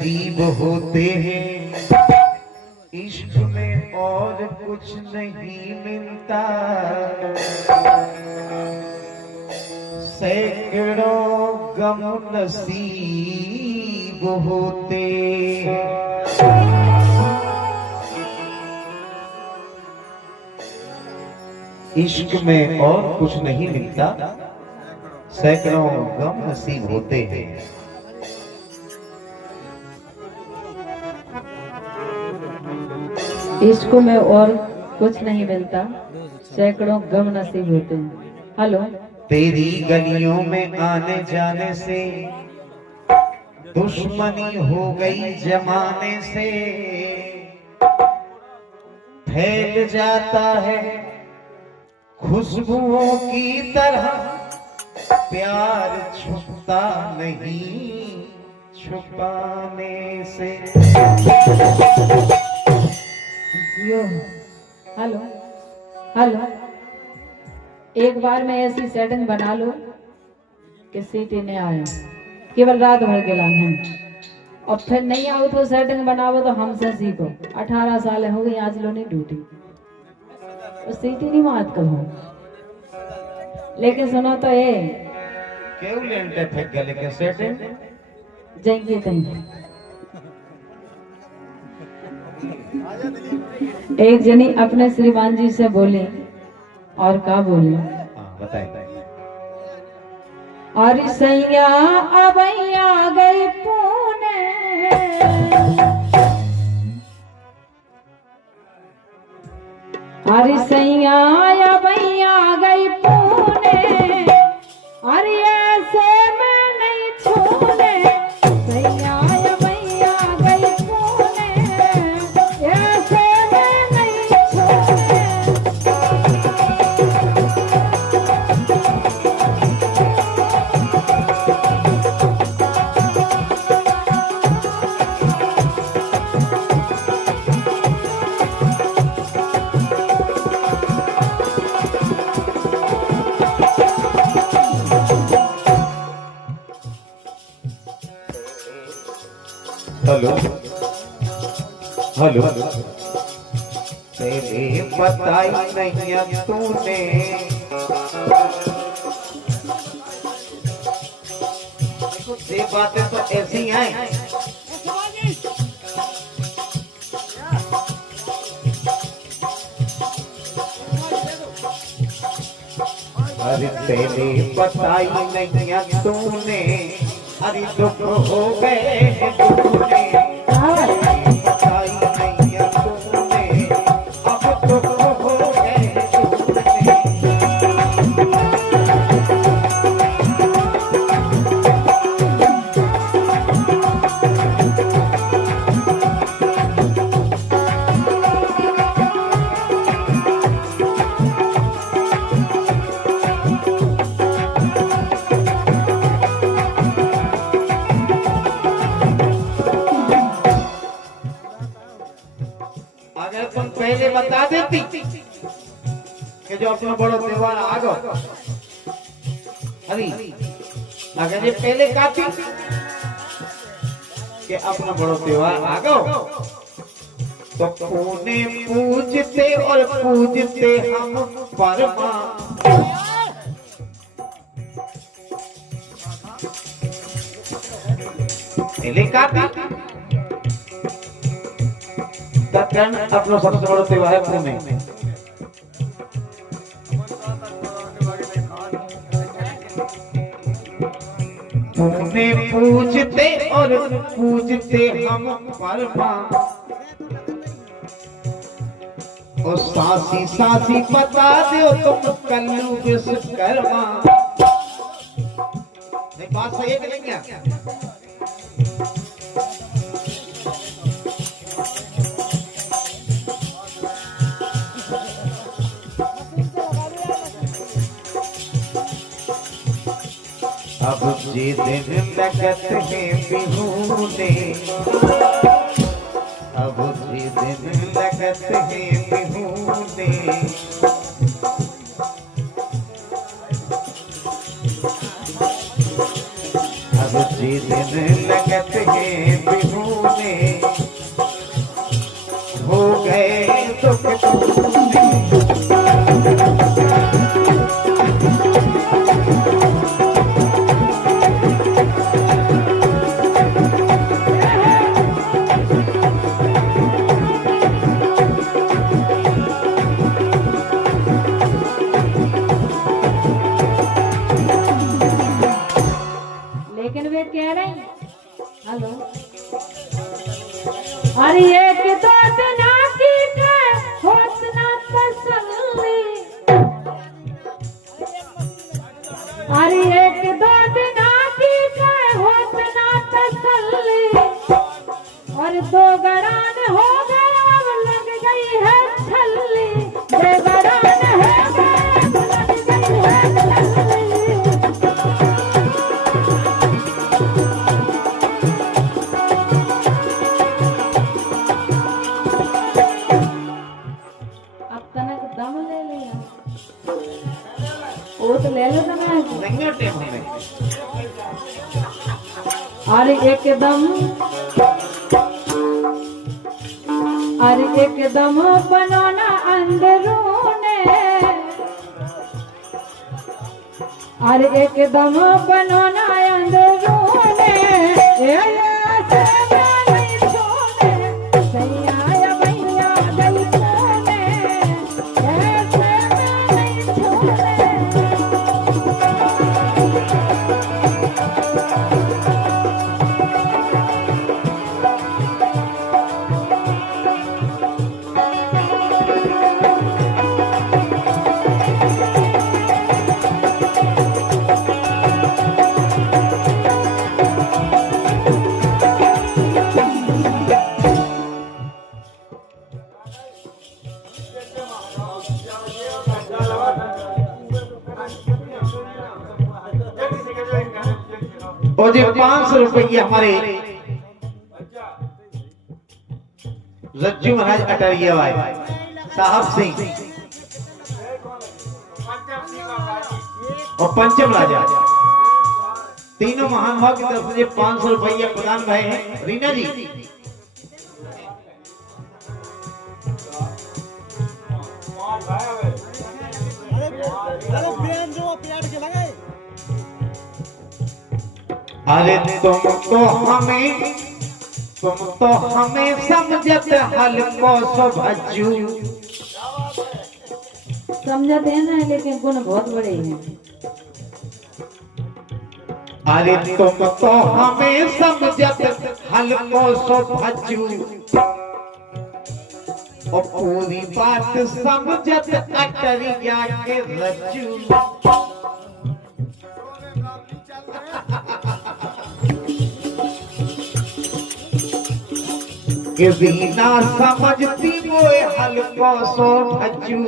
नसीब होते हैं इश्क में और कुछ नहीं मिलता। सैकड़ों गम नसीब होते इश्क में और कुछ नहीं मिलता। सैकड़ों गम नसीब होते हैं। इश्क में और कुछ नहीं मिलता, सैकड़ों गम नसीब होते हैं। हेलो। तेरी गलियों में आने जाने से दुश्मनी हो गई जमाने से। फैल जाता है खुशबुओं की तरह, प्यार छुपता नहीं छुपाने से। हेलो हेलो, एक बार में ऐसी सेटिंग बना लो कि सीटी नहीं आए, केवल रात भर के लान है। और फिर नहीं आओ तो सेटिंग बनाओ तो हमसे सीखो। 18 साल हो गई आज लो नहीं ड्यूटी, तो सीटी नहीं मात करो। लेकिन सुनो तो ये क्यों लेंटे फेंक गए, लेकिन सेटिंग जाएंगे कहीं। एक जनी अपने श्रीमान जी से बोले, और क्या बोले? बताइए। और सैया अबैया गई पुणे, और सैया अबैया गई पुणे, और ऐसे में नहीं छूने। सैया अबैया गई पुणे, ऐसे में नहीं छूने। हेलो हेलो, तेरे बताई नहीं अब तूने, ये बातें तो ऐसी हैं। अरे तेरे बताई नहीं अब तूने, अरे दुख हो गए तूने। बताई नहीं अब तूने, अब दुख हो गए तूने। अगर तुम पहले बता देती कि जो अपना बड़ो त्योहार आ गो, अरे अगर ये पहले कहती कि अपना बड़ो त्योहार आ गो, तो पुणे पूजते और पूजते हम परमा। पहले कहती कारण अपना सबसे बड़ा त्योहार है पुणे। पुणे पूजते और पूजते हम परमा, और सासी सासी बता दो तुम कल्लू विश्वकर्मा। बात सही है कि नहीं क्या? अब जे दिन लगत है बिहूने, अब जे दिन लगत है बिहूने। अब जे दिन लगत है बिहूने, लेकिन वे कह रहे हैं हेलो अरे एक दो दिन की होत ना तसल्ली अरे एक दो दिन की होत ना तसल्ली और दो गरान हो गया अब लग गई है छल्ली दो गरान हो गया अब लग गई है छल्ली दम ले लिया वो तो ले लो तुम्हें अरे एकदम बनाना अंदरूने अरे एकदम बनाना अंदरूने और जी 500 रुपये हमारे रज्जू महाराज अटरिया भाई साहब सिंह और पंचम राजा तीनों महानुभाव की तरफ से 500 रुपये प्रदान भय हैं। रीना जी अरे तुम तो हमें समझत हल्को सो भज्जू समझते हैं ना लेकिन गुण बहुत बड़े हैं अरे तुम तो हमें समझत हल्को सो भज्जू और पूरी बात समझत अटरिया के रज्जू के बिना समझती वो हल्को सो भज्जू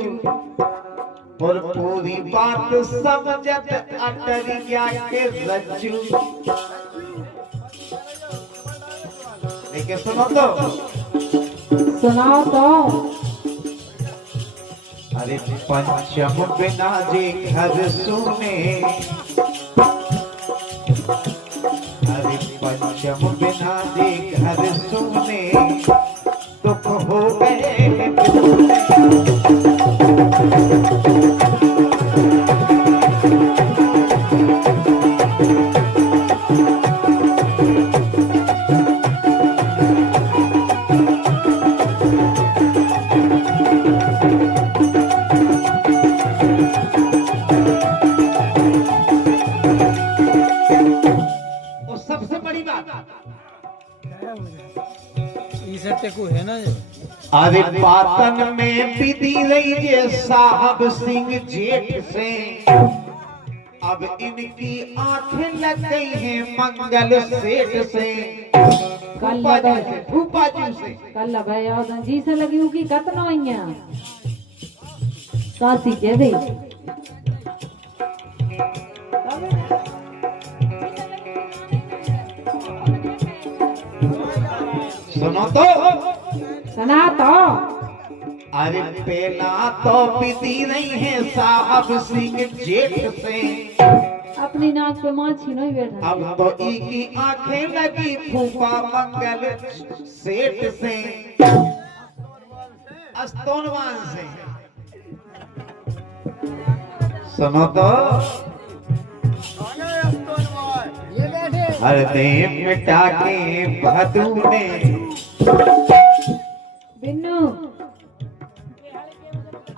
और पूरी बात समझत अटरिया के रज्जू। लेकिन सुनो तो सुनाओ तो अरे पंचम बिना जे घर सुने अरे पंचम बिना जे घर सुने दुख हो गए है ना अरे पातन में पीती रही जे साहब सिंह जेठ से अब इनकी आंखें लग गई हैं मंगल सेठ से फूफा जी से कल भाई जी से लगी हूँ कि कतना सासी के दे सुनो तो सुना तो अरे पहला तो पीती नहीं है साहब सिंह जेठ से अपनी नाक पे माछी नहीं बैठा अब तो इनकी आंखें लगी फूफा मंगल सेठ से स्तोनवान से। सुनो तो, हर दे मिटा के बहदू ने। बिन्नू,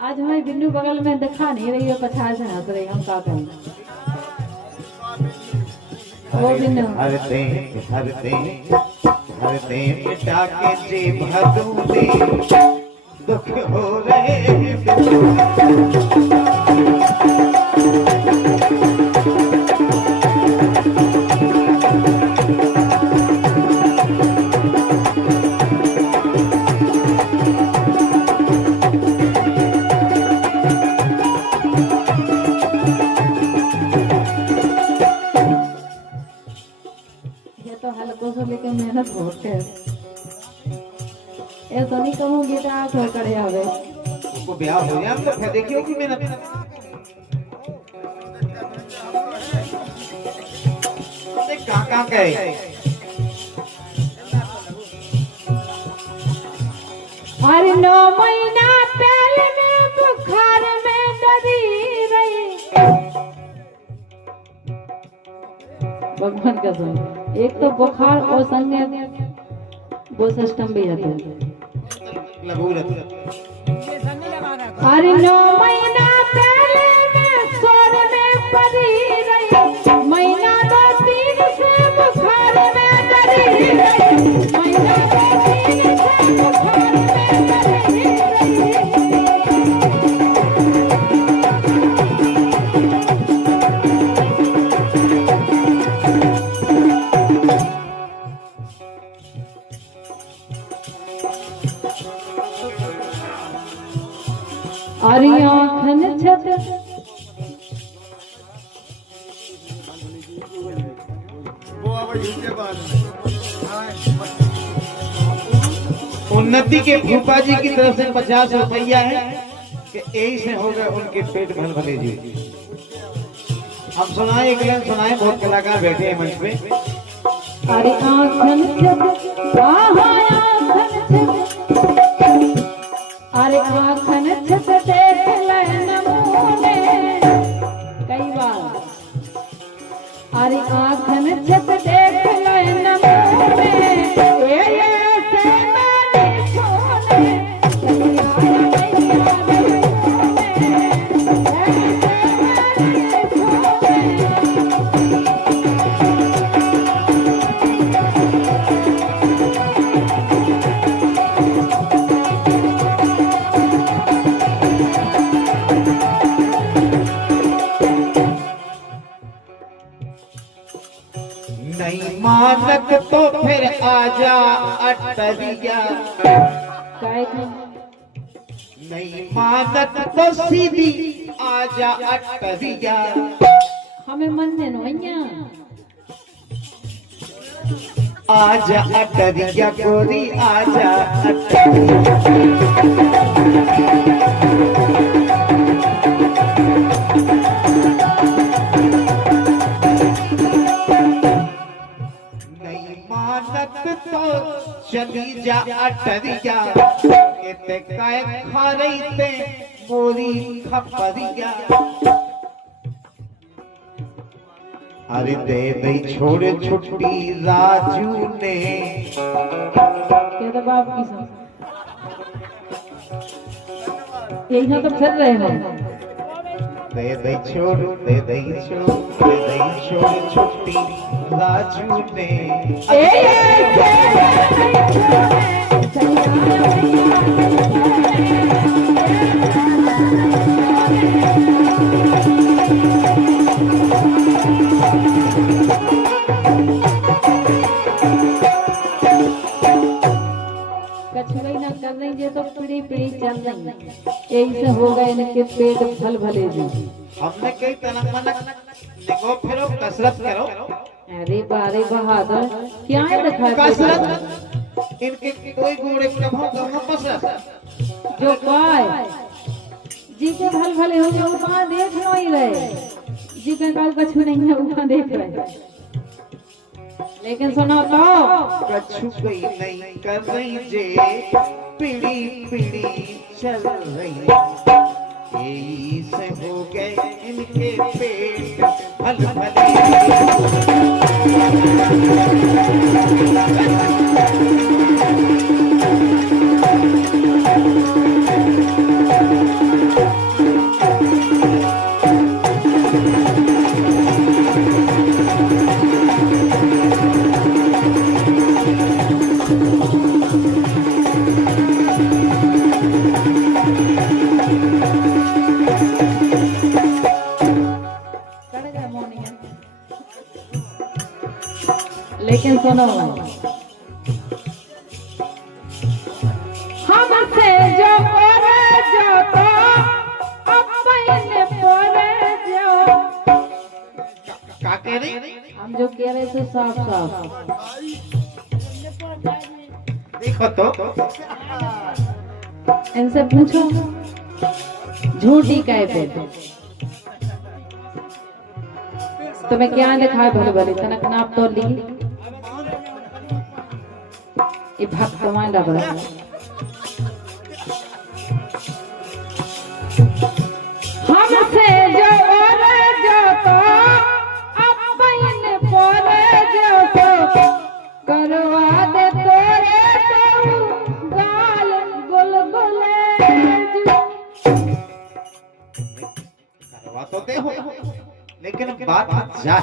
आज हमारी बिन्नू बगल में दिखा नहीं रही है, पछाड़ से हंस रही, हम क्या करें। वो बिन्नू, हर दे मिटा के जे बहदू ने दुख हो रहे हल्कों से लेके मेहनत बहुत है। ऐसा नहीं कहूँगी तो आप हो करे आवे उसको ब्याह हो जाए तो फिर देखियो कि मेहनत। काका कहे अरे 9 महीना पहले में बुखार में डरी रही। भगवान कसम, एक तो बुखार और संग वो सिस्टम भी रहता है। अरे 9 महीना पहले में सोर में पड़ी रही, महीना 2-3 से बुखार में डरी रही, महीना 2-3 से बुखार में डरी रही। अरे आँखन छत उन्नति के भूपा जी की तरफ से 50 रुपया है कि यही से हो गए उनके पेट भल भले जी। हम सुनाए, एक लाइन सुनाए, बहुत कलाकार बैठे हैं मंच पे। अरे आँखन छत आँखन छत, अरे आँखन छत देख ले नमूने कई बार। अरे आँखन छत देख ले नमूने ये से मैंने छोड़े नहीं मानक तो फिर आजा अटरिया, नहीं मानक तो सीधी आजा अटरिया। हमें मन ने नोइया आजा अटरिया गोरी आजा अटरिया। तो चली जा अटरिया के काय खा रही ते मोरी खपरिया। अरे दे दई छोड़ छुट्टी राजू ने कहते बाप की सब यही ना तो फिर रहे हैं। दे दई छोड़ छुट्टी राजू ने। कछुई ना कर रही है तो पीढ़ी पीढ़ी चल रही है, यही से हो गए इनके पेट फल भले जी। हमने कई तनक मनक देखो फिरो कसरत करो। अरे बारे बहादुर क्या है रखा कसरत इनके कोई गुड़े कभों कभों कसरत जो काय जी के भल भले हो जो वहाँ देख लो ही रहे, जी के काल कछु नहीं है वहाँ देख रहे। लेकिन सुनो तो कछु कोई नहीं कर रही जे पीढ़ी पीढ़ी चल रही यही से हो गए इनके पेट भल भले लेकिन सुनो, हमसे जो करे जो तो अपने परे जो का कह रही हम जो कह रहे थे साफ साफ देखो तो इनसे पूछो झूठी कहे पे तुम्हें क्या लिखा है भले भले तनक नाप तो ली ये भक्तमान का बड़ा हमसे जो ओरे जो तो अपने पोरे जो तो करवा दे तोरे तो गाल गुलगुले करवा तो दे हो लेकिन बात जा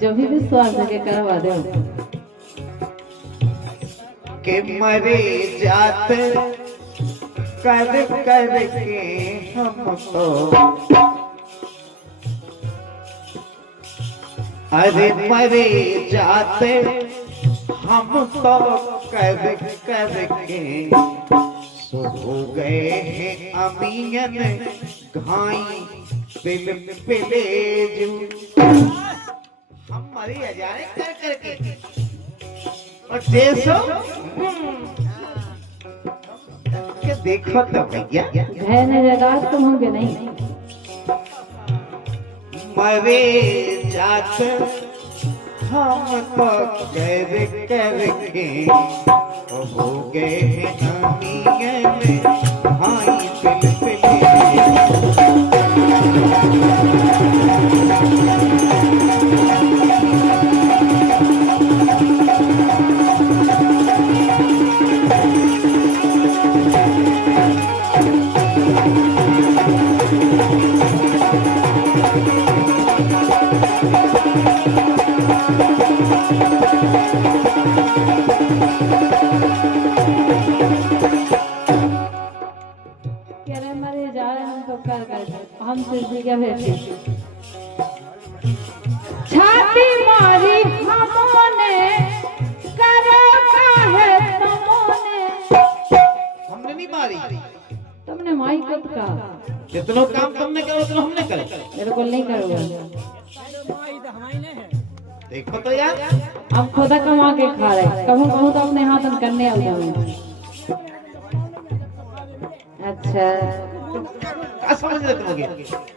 जब भी विश्वास है करवा दे के मरे जात कर कर के हम तो अरे मरे जाते हम तो कर कर के सो हो गए हैं अमीयन घाई पिल पिले जू हम मरे जाए कर कर के और जैसो के देखो तो भैया भय न जगा तुम होंगे नहीं मरे जात हम तो कर कर के हो गए हैं अमीयन भाई पिल पिले हम सिद्धि के बेटे छाती मारी हमने करो काहे तुमने हमने नहीं मारी तुमने माई कब का जितना काम तुमने करो उतना हमने करे मेरे को नहीं करोगे देखो तो यार अब खुदा कमा के खा रहे कहूँ कहूँ तो अपने हाथ में करने आ जाऊँ अच्छा क्या समझ रहे तुम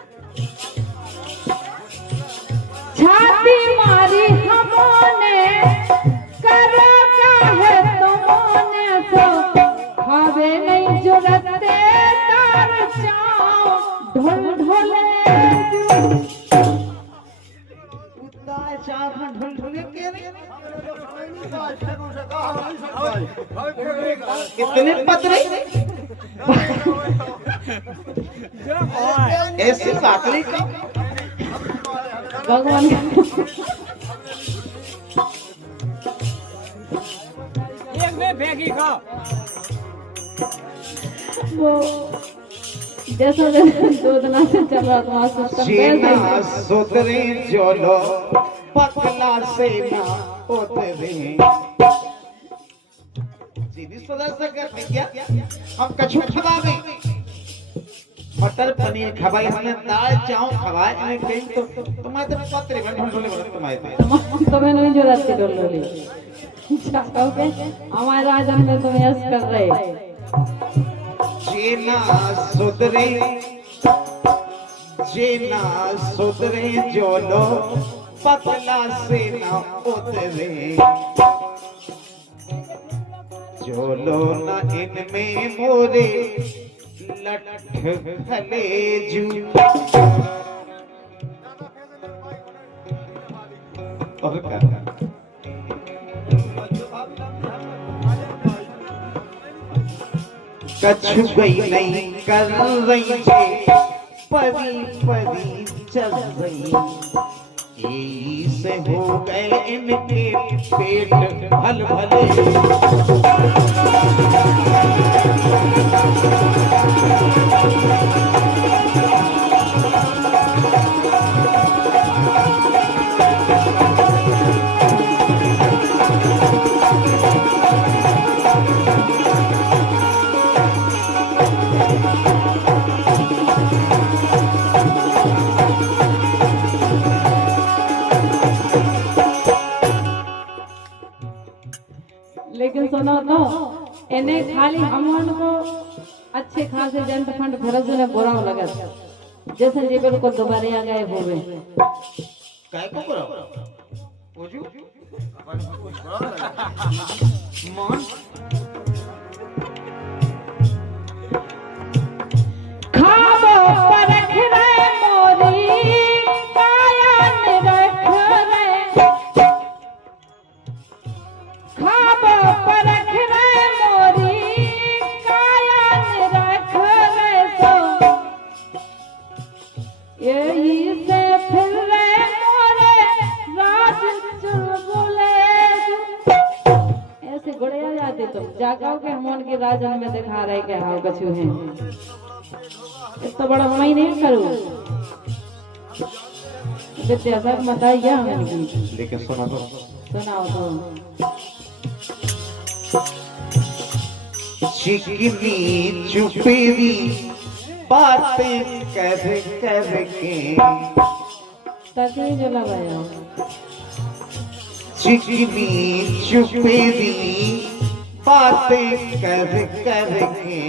छाती मारी हमने करो काहे तुमने सो खावे नहीं जुरते तार चाओ ढोल ढोले उतार चार ढोल ढोले के कितने पतरे ऐसी बाकली का भगवान एक में फेंकी खा वो जैसा दो दिन से चल रहा था सिस्टम सीना सुधरे जोलो पतला सेना उतरे सीधी सुधर सके भैया हम कछु खवा गए मटर पनीर खवाई हमने दाल चावल खवाए इन्हें कहीं तो तुम्हारे पत्रे में ढोले बोले तुम्हारे तुम्हें नहीं जरूरत थी डोलोली ओके हमारे राजा में तुम यस कर रहे जीना सुधरे जो लो पतला से ना उतरे जोलो न इनमें मोरे लठ खलेजू। और क्या कछु गई नहीं कर रही है परी परी चल रही। यही से हो गए इनके पेट भल भले। लेकिन सुनो तो इन्हें खाली हमन को अच्छे खासे जंत फंड भरस ने बुरा लगा जैसे जीवन को दोबारा आ गए होवे काय को करो ओजू मान खाबो परख रे मोरी काया निरख रे। खाबो परख रे मोरी काया निरख रे। सो यही से फिर रे मोरे राज चुलबुले। ऐसे गुड़े आ जाते तुम जागाओ के हम उनके राजन में दिखा रहे के हाव कछु हैं। इतना बड़ा मैं नहीं करूँ विद्याधर बताइए हमें। लेकिन सुना तो सुनाओ तो चिकनी चुपेरी बातें कर कर के तभी जो लगाया चिकनी चुपेरी बातें कर कर के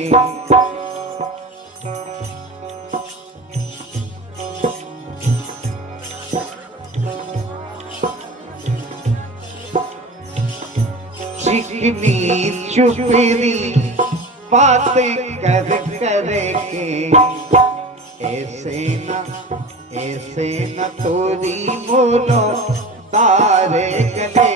चिकनी चुपेरी बातें कर कर के ऐसे न तोरी मोलो तारे गले।